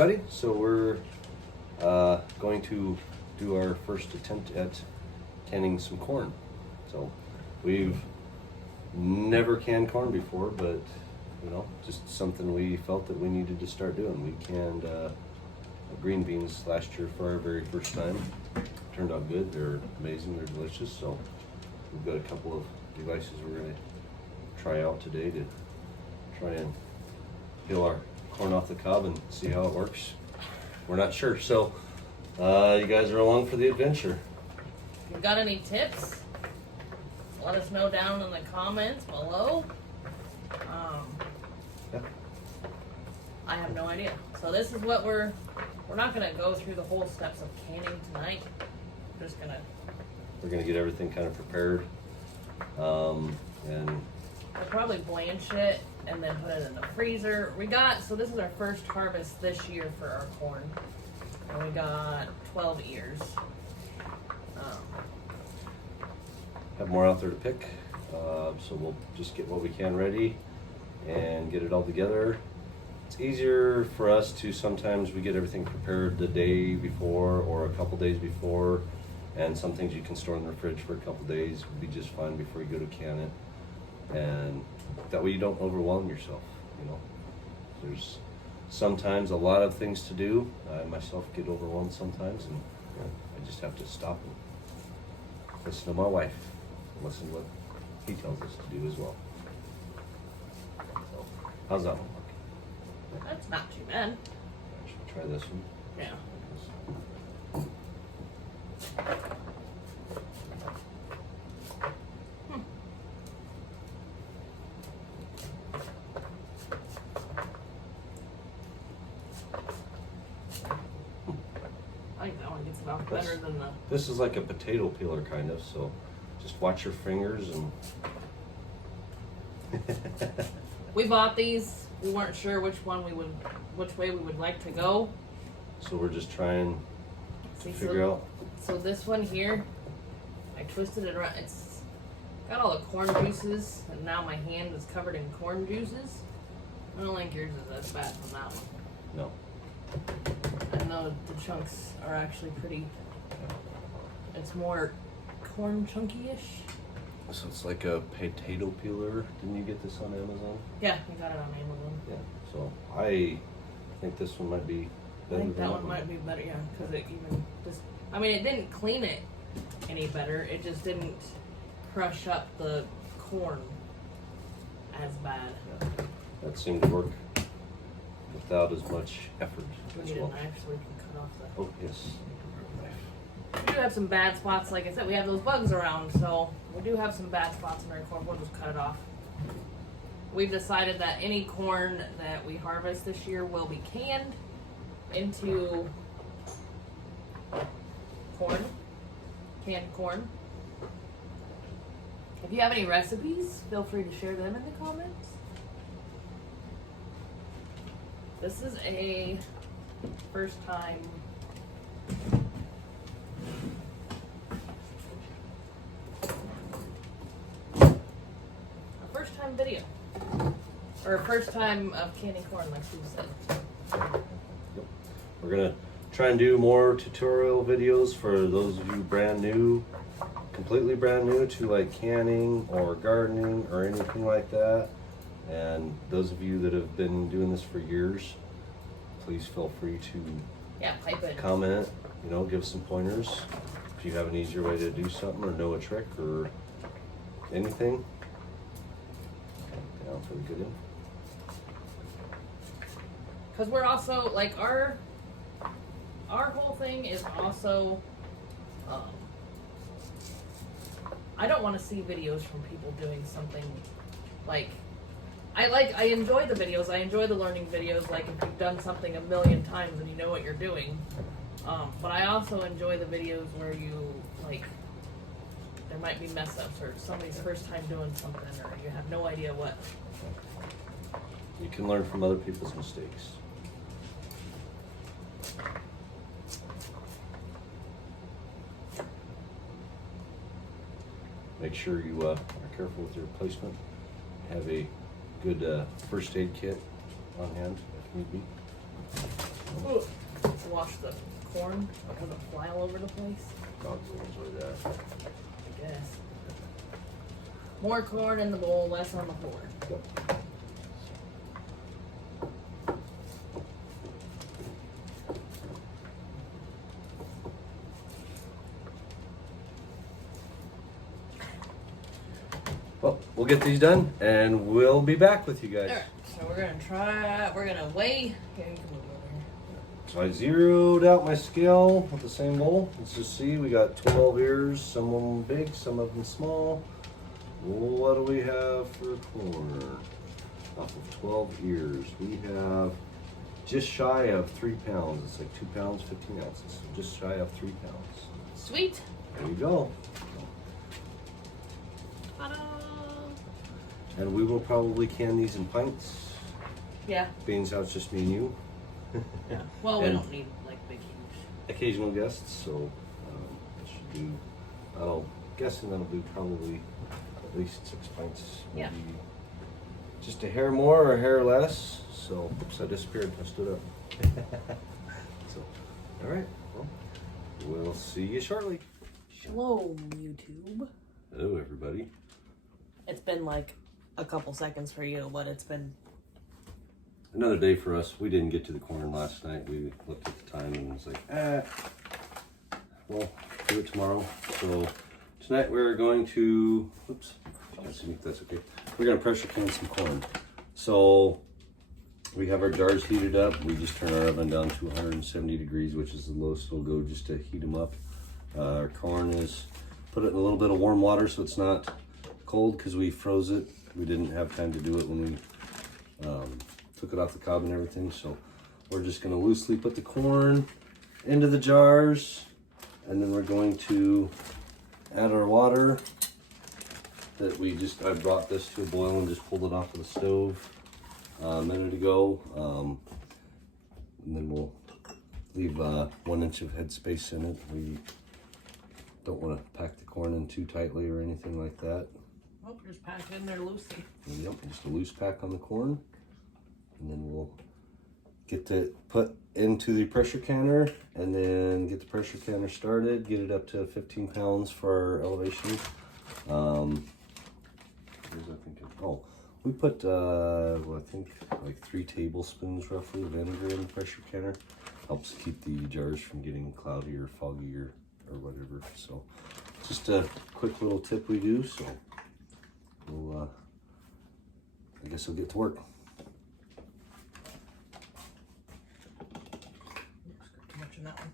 everybody. So we're going to do our first attempt at canning some corn. So we've never canned corn before, but you know, just something we felt that we needed to start doing. We canned green beans last year for our very first time. Turned out good. They're amazing. They're delicious. So we've got a couple of devices we're going to try out today to try and peel our corn off the cob and see how it works. We're not sure. So you guys are along for the adventure. If you got any tips, let us know down in the comments below. Yeah. I have no idea. So this is what we're not gonna go through the whole steps of canning tonight. We're gonna get everything kind of prepared, and we'll probably blanch it and then put it in the freezer. So this is our first harvest this year for our corn, and we got 12 ears. have more out there to pick. So we'll just get what we can ready and get it all together. It's easier for us to sometimes we get everything prepared the day before or a couple days before, and some things you can store in the fridge for a couple days would be just fine before you go to can it, and that way you don't overwhelm yourself. You know, there's sometimes a lot of things to do. I myself get overwhelmed sometimes, and I just have to stop and listen to my wife, listen to what he tells us to do as well. So, how's that one look? That's not too bad. Should we try this one? Yeah. I think that one gets it off better than the... This is like a potato peeler kind of, so just watch your fingers and... We bought these. We weren't sure which way we would like to go. So we're just trying to figure out. So this one here, I twisted it around. It's got all the corn juices, and now my hand is covered in corn juices. I don't think yours is as bad from that one. No. I know the chunks are actually pretty. It's more corn chunky-ish. So it's like a potato peeler. Didn't you get this on Amazon? Yeah, we got it on Amazon. Yeah. So I think this one might be better. I think that one might be better, yeah, because it even just. I mean, it didn't clean it any better. It just didn't crush up the corn as bad. Yeah. That seemed to work without as much effort. We as need well. a knife so we can cut off the. Oh yes. We do have some bad spots, like I said, we have those bugs around, so we do have some bad spots in our corn. We'll just cut it off. We've decided that any corn that we harvest this year will be canned into canned corn. If you have any recipes, feel free to share them in the comments. This is a first time video, or first time of canning corn, like Steve said. We're gonna try and do more tutorial videos for those of you brand new, completely brand new to like canning or gardening or anything like that. And those of you that have been doing this for years, please feel free to pipe in. Comment, you know, give some pointers. If you have an easier way to do something or know a trick or anything. For the good end. Because we're also like our whole thing is also I don't want to see videos from people doing something like I enjoy the videos, I enjoy the learning videos, like if you've done something a million times and you know what you're doing, but I also enjoy the videos where you like there might be mess ups or somebody's first time doing something or you have no idea what. You can learn from other people's mistakes. Make sure you are careful with your placement. Have a good first aid kit on hand if need be. Ooh. Wash the corn so it doesn't fly all over the place. Dogs will enjoy that. I guess. More corn in the bowl, less on the floor. Yep. Well, we'll get these done and we'll be back with you guys. Alright, so we're gonna weigh. Here, you can move over here. So I zeroed out my scale with the same bowl. Let's just see, we got 12 ears, some of them big, some of them small. What do we have for corn? Off of 12 ears, we have just shy of 3 pounds. It's like 2 pounds, 15 ounces. So just shy of 3 pounds. Sweet. There you go. Ta-da. And we will probably can these in pints. Yeah. Being as how it's just me and you. Yeah. Well, we And don't need like big huge. occasional guests, so it should do, guessing that'll do probably at least 6 pints. Yeah. Maybe just a hair more or a hair less. So, oops, I disappeared. I stood up. So, all right. Well, we'll see you shortly. Shalom, YouTube. Hello, everybody. It's been like a couple seconds for you, but it's been. Another day for us. We didn't get to the corn last night. We looked at the time and was like, well, do it tomorrow. So tonight we're going to, oops, let's see if that's okay. We're going to pressure can some corn. So we have our jars heated up. We just turn our oven down to 170 degrees, which is the lowest it'll go just to heat them up. Our corn is, put it in a little bit of warm water so it's not cold because we froze it. We didn't have time to do it when we took it off the cob and everything. So we're just going to loosely put the corn into the jars, and then we're going to add our water that I brought this to a boil and just pulled it off of the stove a minute ago. And then we'll leave 1 inch of headspace in it. We don't want to pack the corn in too tightly or anything like that. Oh, just pack it in there loosely. Yep, just a loose pack on the corn. And then we'll get it put into the pressure canner and then get the pressure canner started, get it up to 15 pounds for our elevation. We put, I think like 3 tablespoons roughly of vinegar in the pressure canner. Helps keep the jars from getting cloudy or foggy or whatever. So just a quick little tip we do. So we'll, I guess we'll get to work. Too much in that one.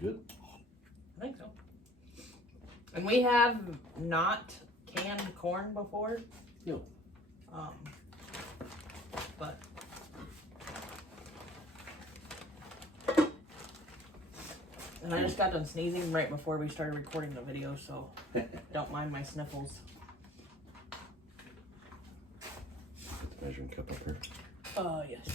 Good? I think so. And we have not canned corn before. No. But and I just got done sneezing right before we started recording the video, so don't mind my sniffles. Put the measuring cup up here. Yes.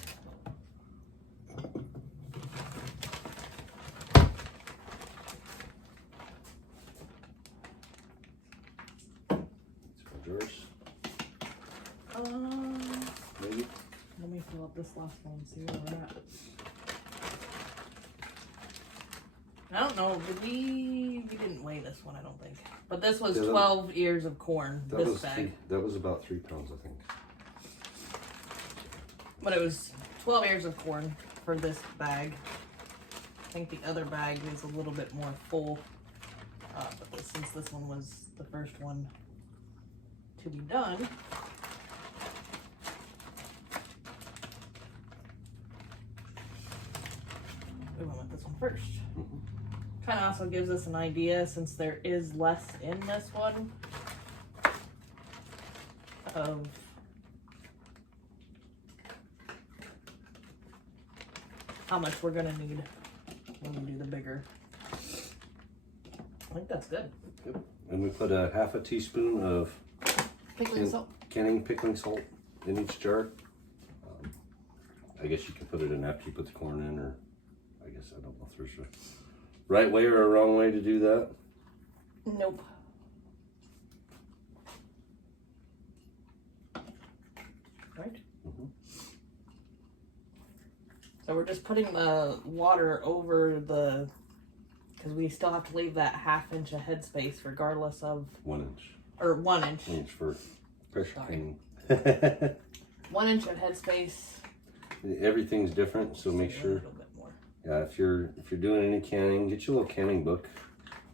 Jars, maybe. Let me fill up this last one and see where we're at. I don't know, we didn't weigh this one, I don't think. But this was 12 ears of corn, this bag. That was about 3 pounds, I think. But it was 12 ears of corn for this bag. I think the other bag is a little bit more full. But since this one was the first one to be done, we went with this one first. Mm-hmm. Kind of also gives us an idea, since there is less in this one, of how much we're gonna need when we do the bigger. I think that's good. Yep. And we put a half a teaspoon of Pickling salt. Canning pickling salt in each jar. I guess you can put it in after you put the corn in, or I guess I don't know if there's a right way or a wrong way to do that. Nope. Right? Mm-hmm. So we're just putting the water over the, because we still have to leave that 1/2 inch of headspace regardless of, 1 inch. or 1 inch. 1 inch for pressure Sorry. canning. 1 inch of headspace. Everything's different, so make A sure. little bit more. Yeah, if you're doing any canning, get your little canning book.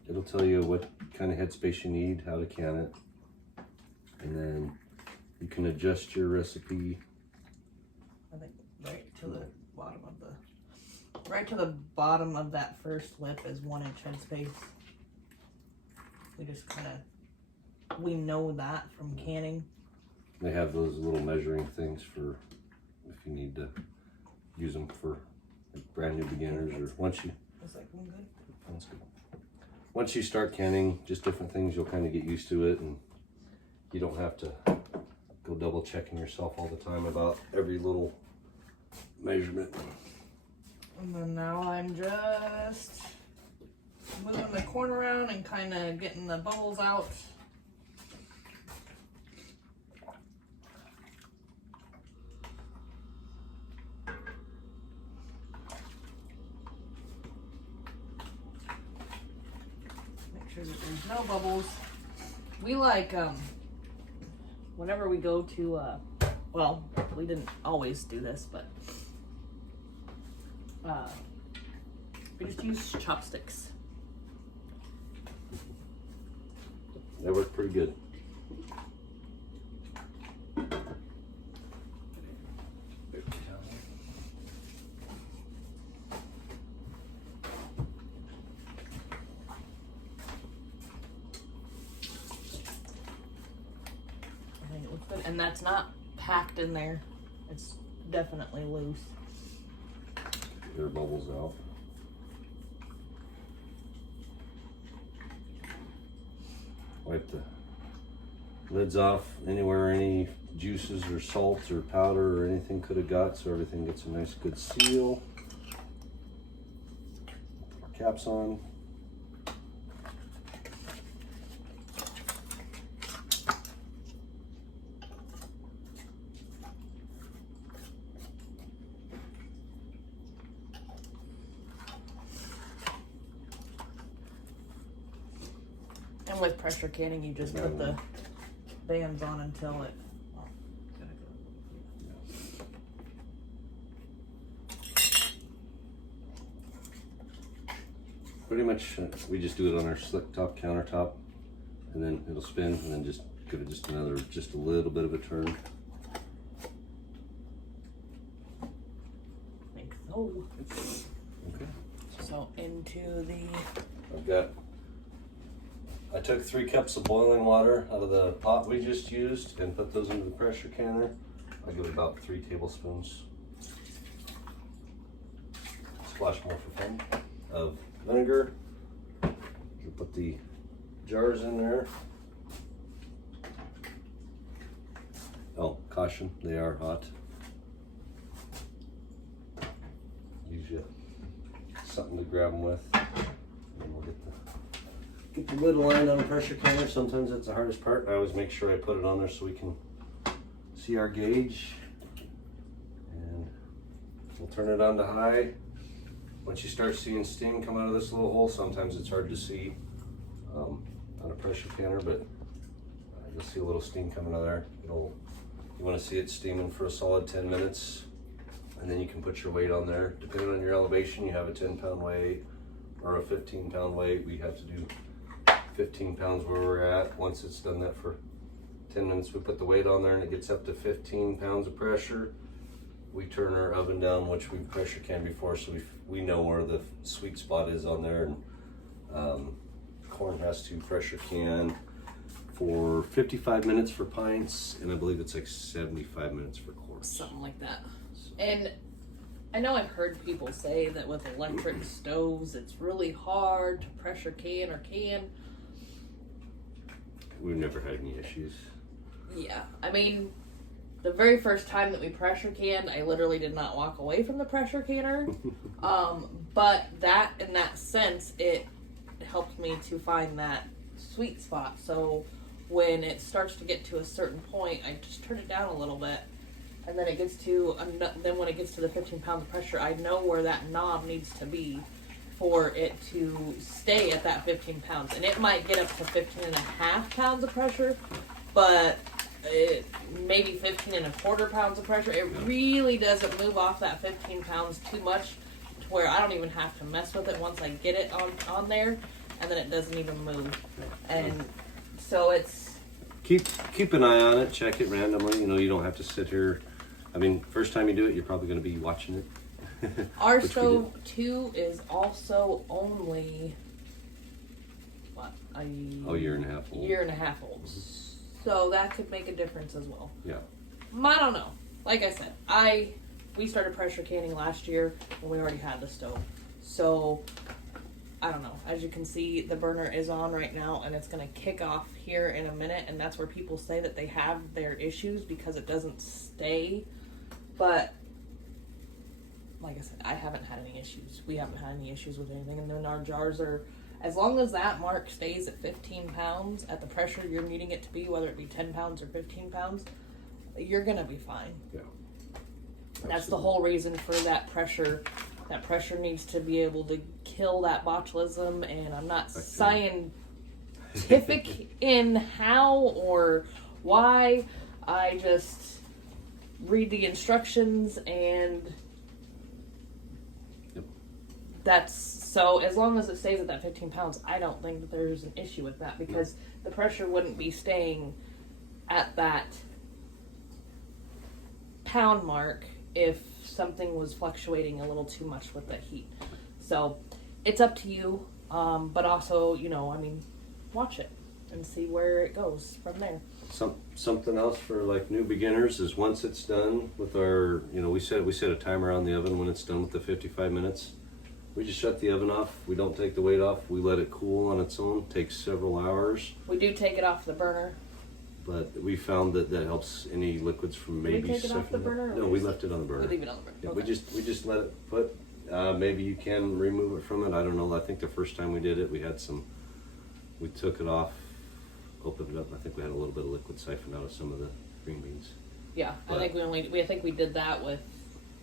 It'll tell you what kind of headspace you need, how to can it, and then you can adjust your recipe. I think right to the bottom of the, right to the bottom of that first lip is 1 inch headspace. We just kind of, we know that from canning. They have those little measuring things for if you need to use them for like brand new beginners, or once you. Is that one good? That's good. Once you start canning, just different things, you'll kind of get used to it, and you don't have to go double checking yourself all the time about every little measurement. And then now I'm just moving the corn around and kind of getting the bubbles out. Make sure that there's no bubbles. We like, whenever we go to, well, we didn't always do this, but we just use chopsticks. They work pretty good. I think it looks good, and that's not packed in there. It's definitely loose. Air bubbles out. Wipe the lids off anywhere any juices or salts or powder or anything could have got, so everything gets a nice good seal. Caps on. And with pressure canning, you just put the bands on until it. Oh, Pretty much, we just do it on our slick top countertop, and then it'll spin, and then just give it just a little bit of a turn. Like so. Okay. So into the. I took 3 cups of boiling water out of the pot we just used and put those into the pressure canner. I give it about 3 tablespoons. Splash more for fun of vinegar. We'll put the jars in there. Oh, caution, they are hot. Use something to grab them with. And we'll get the lid aligned on the pressure canner. Sometimes that's the hardest part. I always make sure I put it on there so we can see our gauge. And we'll turn it on to high. Once you start seeing steam come out of this little hole, sometimes it's hard to see on a pressure canner, but you'll see a little steam coming out of there. You want to see it steaming for a solid 10 minutes, and then you can put your weight on there. Depending on your elevation, you have a 10-pound weight or a 15-pound weight. We have to do 15 pounds where we're at. Once it's done that for 10 minutes, we put the weight on there and it gets up to 15 pounds of pressure. We turn our oven down, which we've pressure canned before, so we know where the sweet spot is on there. And corn has to pressure can for 55 minutes for pints, and I believe it's like 75 minutes for quarts. Something like that. And I know I've heard people say that with electric stoves, it's really hard to pressure can or can. We've never had any issues. Yeah, I mean, the very first time that we pressure canned, I literally did not walk away from the pressure canner. But that, in that sense, it helped me to find that sweet spot. So when it starts to get to a certain point, I just turn it down a little bit. And then it gets to, then when it gets to the 15 pounds of pressure, I know where that knob needs to be for it to stay at that 15 pounds. And it might get up to 15 and a half pounds of pressure, but maybe 15 and a quarter pounds of pressure. It really doesn't move off that 15 pounds too much to where I don't even have to mess with it once I get it on there, and then it doesn't even move. And so it's... Keep an eye on it, check it randomly. You know, you don't have to sit here. I mean, first time you do it, you're probably going to be watching it. Our stove too is also only a year and a half old. Year and a half old. So that could make a difference as well. Yeah. I don't know. Like I said, we started pressure canning last year when we already had the stove. So I don't know. As you can see, the burner is on right now, and it's going to kick off here in a minute, and that's where people say that they have their issues because it doesn't stay. But like I said, I haven't had any issues. We haven't had any issues with anything. And then our jars are, as long as that mark stays at 15 pounds at the pressure you're needing it to be, whether it be 10 pounds or 15 pounds, you're going to be fine. Yeah. That's the whole reason for that pressure. That pressure needs to be able to kill that botulism. And I'm not scientific in how or why. I just read the instructions, and that's so as long as it stays at that 15 pounds, I don't think that there's an issue with that, because the pressure wouldn't be staying at that pound mark if something was fluctuating a little too much with the heat. So it's up to you, but also, you know, I mean, watch it and see where it goes from there. Something else for like new beginners is once it's done with our, you know, we set a timer on the oven when it's done with the 55 minutes. We just shut the oven off. We don't take the weight off. We let it cool on its own. It takes several hours. We do take it off the burner. But we found that helps any liquids from maybe. Did we take it off the burner? No, we left it on the burner. We leave it on the burner. Yeah, okay. we just let it put. Maybe you can remove it from it. I don't know. I think the first time we did it, we took it off, opened it up. I think we had a little bit of liquid siphoned out of some of the green beans. Yeah, but I think we did that with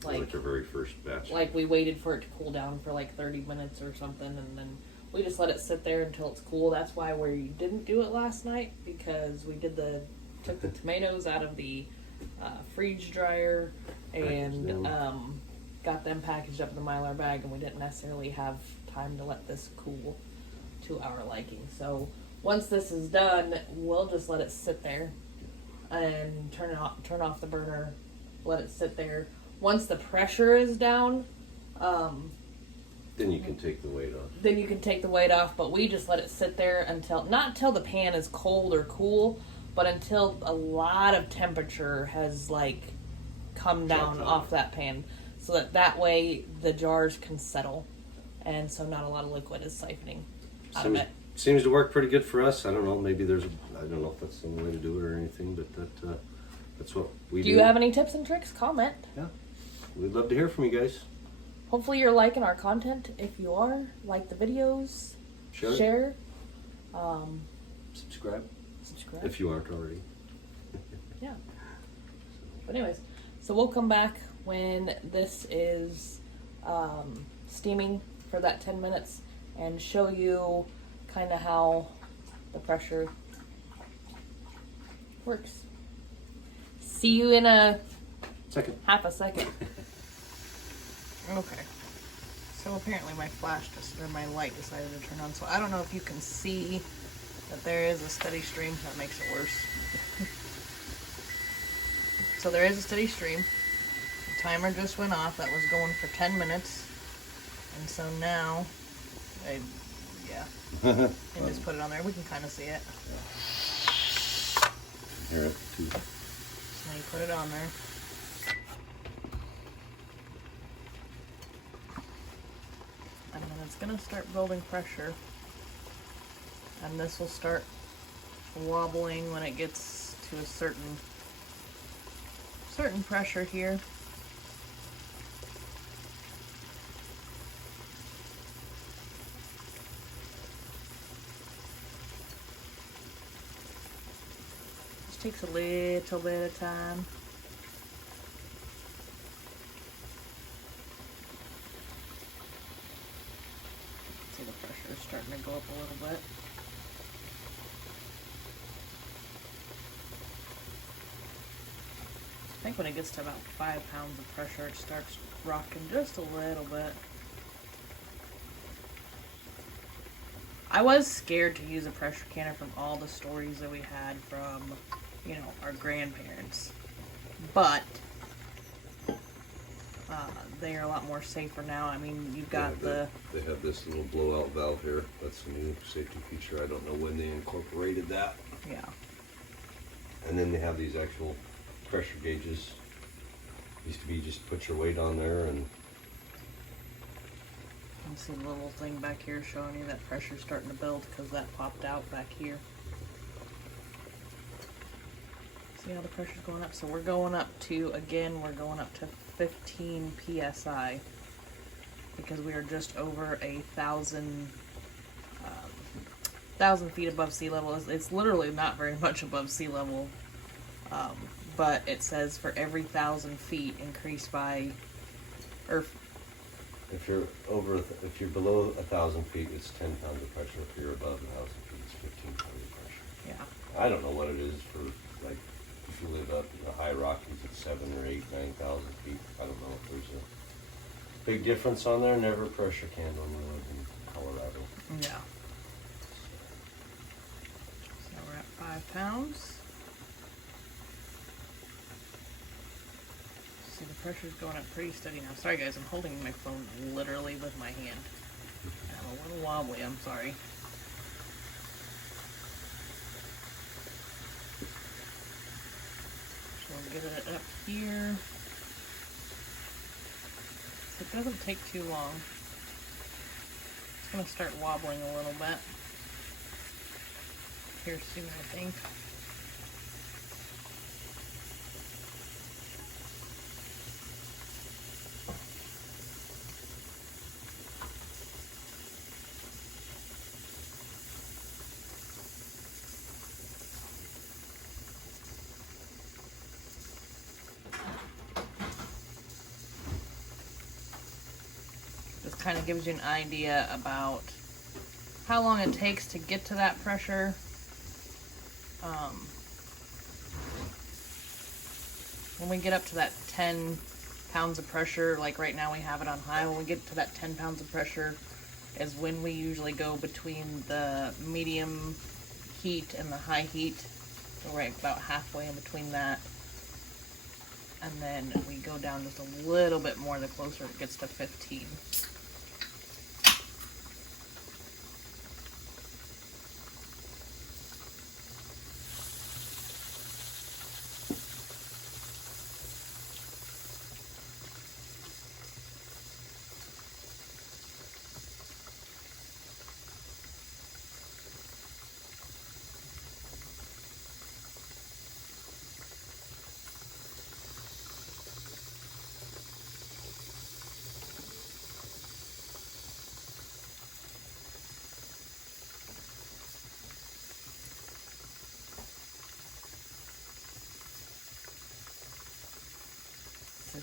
like our very first batch. Like we waited for it to cool down for like 30 minutes or something, and then we just let it sit there until it's cool. That's why we didn't do it last night, because we took the tomatoes out of the freeze dryer and got them packaged up in the Mylar bag, and we didn't necessarily have time to let this cool to our liking. So once this is done, we'll just let it sit there and turn off the burner, let it sit there. Once the pressure is down, then you can take the weight off. But we just let it sit there not until the pan is cold or cool, but until a lot of temperature has like come down off that pan, so that way the jars can settle, and so not a lot of liquid is siphoning out of it. Seems to work pretty good for us. I don't know, maybe I don't know if that's the only way to do it or anything, but that's what we do. Do you have any tips and tricks? Comment. Yeah. We'd love to hear from you guys. Hopefully you're liking our content. If you are, like the videos, share. Subscribe. If you aren't already. Yeah. But anyways, so we'll come back when this is steaming for that 10 minutes and show you kind of how the pressure works. See you in half a second. Okay. So apparently my my light decided to turn on. So I don't know if you can see that there is a steady stream. That makes it worse. So there is a steady stream. The timer just went off. That was going for 10 minutes. And so now, and just put it on there. We can kind of see it. Hear it too. So now you put it on there. And then it's going to start building pressure. And this will start wobbling when it gets to a certain pressure here. takes a little bit of time. See, the pressure is starting to go up a little bit. I think when it gets to about 5 pounds of pressure, it starts rocking just a little bit. I was scared to use a pressure canner from all the stories that we had from, you know, our grandparents. But they are a lot more safer now. I mean, you've got They have this little blowout valve here. That's a new safety feature. I don't know when they incorporated that. Yeah. And then they have these actual pressure gauges. Used to be just put your weight on there and You see the little thing back here showing you that pressure's starting to build because that popped out back here. See how the pressure's going up? So we're going up to, again, we're going up to 15 psi because we are just over 1,000 feet above sea level. It's literally not very much above sea level, but it says for every 1,000 feet increase by, or if you're below 1,000 feet, it's 10 pounds of pressure. If you're above 1,000 feet, it's 15 pounds of pressure. yeah. I don't know what it is for, like, if you live up in the high Rockies at 7 or 8, 9,000 feet. I don't know if there's a big difference on there. Never pressure canned when we live in Colorado. Yeah. So we're at 5 pounds. See, the pressure's going up pretty steady now. Sorry guys, I'm holding my phone literally with my hand. I'm a little wobbly, I'm sorry. So we'll get it up here. So it doesn't take too long. It's going to start wobbling a little bit here soon, I think. This kind of gives you an idea about how long it takes to get to that pressure. When we get up to that 10 pounds of pressure, like right now we have it on high, when we get to that 10 pounds of pressure is when we usually go between the medium heat and the high heat. So we're right about halfway in between that. And then we go down just a little bit more the closer it gets to 15.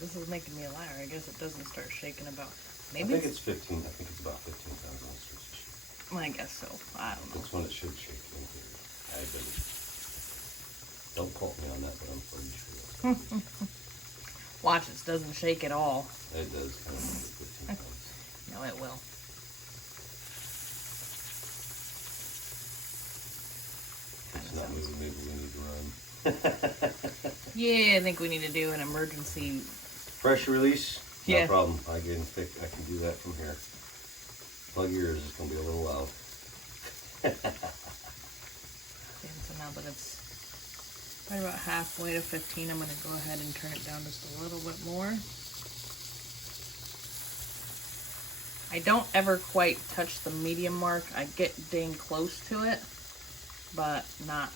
This is making me a liar. I guess it doesn't start shaking about. Maybe I think it's 15. I think it's about 15 pounds when it starts to shake. I guess so. I don't know. That's when it should shake in here. I believe. Don't quote me on that, but I'm pretty sure that's what it is. Watch, it doesn't shake at all. It does kind of make it 15 pounds. No, it will. It's not moving. Maybe we need to run. Yeah, I think we need to do an emergency. Pressure release? No Yeah. problem. I can do that from here. Plug your ears. It's going to be a little loud. And so now that it's right about halfway to 15, I'm going to go ahead and turn it down just a little bit more. I don't ever quite touch the medium mark. I get dang close to it, but not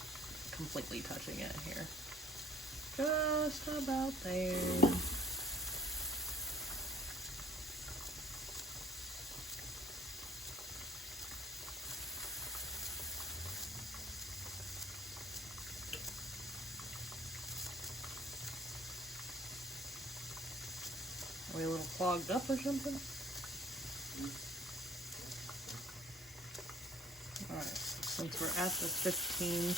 completely touching it here. Just about there. Probably a little clogged up or something. Alright, since we're at the 15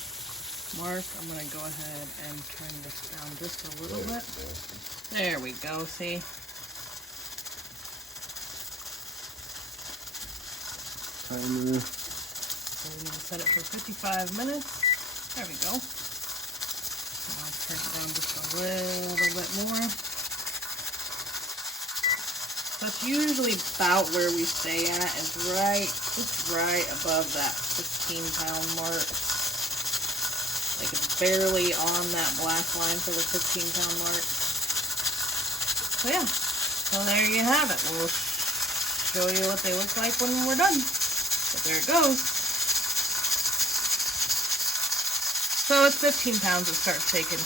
mark, I'm going to go ahead and turn this down just a little bit. There we go, see? Timer. So we're going to set it for 55 minutes. There we go. And I'll turn it down just a little bit more. That's usually about where we stay at, is just right above that 15-pound mark. Like it's barely on that black line for the 15-pound mark. So yeah, so there you have it. We'll show you what they look like when we're done. But there it goes. So it's 15 pounds, it starts taking